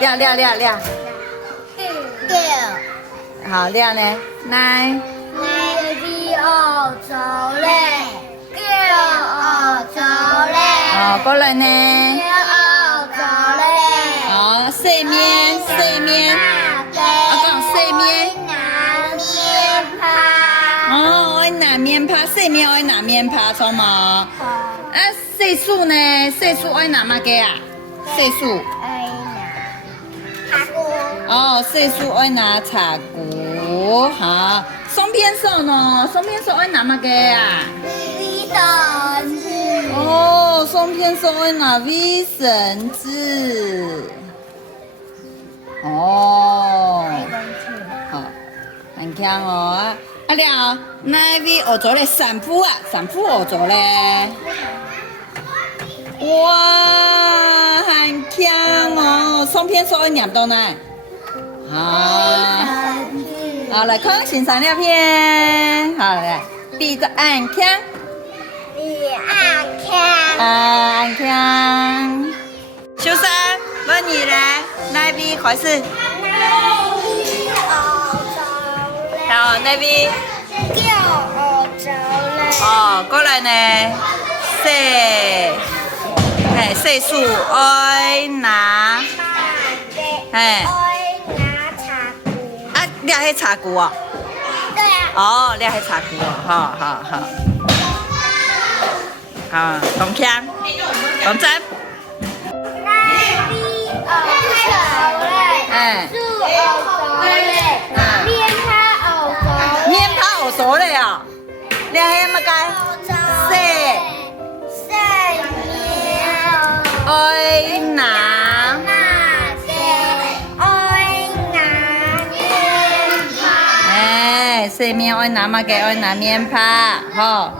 亮亮亮亮。掉。好亮呢，来。来比澳洲嘞，掉澳洲嘞。哦，过来呢。掉澳洲嘞。好，细面细面。我讲细面。拿面趴。哦，我拿面趴，细面我拿面趴，错吗？啊，细数呢？细数我拿嘛个啊？细数。茶锅。哦，细数我拿茶锅，好。松片手呢？松片手我拿嘛个啊？卫生纸。哦，松片手我拿卫生纸。哦。好，很强哦。啊了，那位学做咧散步啊，散步学做咧。哇，很强哦！松片手念到呢。好。好，来看欣赏照片。好来，闭着眼睛。闭眼睛。眼睛。小三，问你嘞，那位开始。好，那边。掉澳洲嘞。哦，过来呢。细，嘿，细数爱拿。嘿。爱拿茶壶。啊，你迄茶具哦。对啊。哦，你迄茶具哦，好好好。好，动枪，动针。哎。面泡学熟嘞哦，你迄么解？爱拿。哎，细面爱拿嘛个爱拿面泡，吼。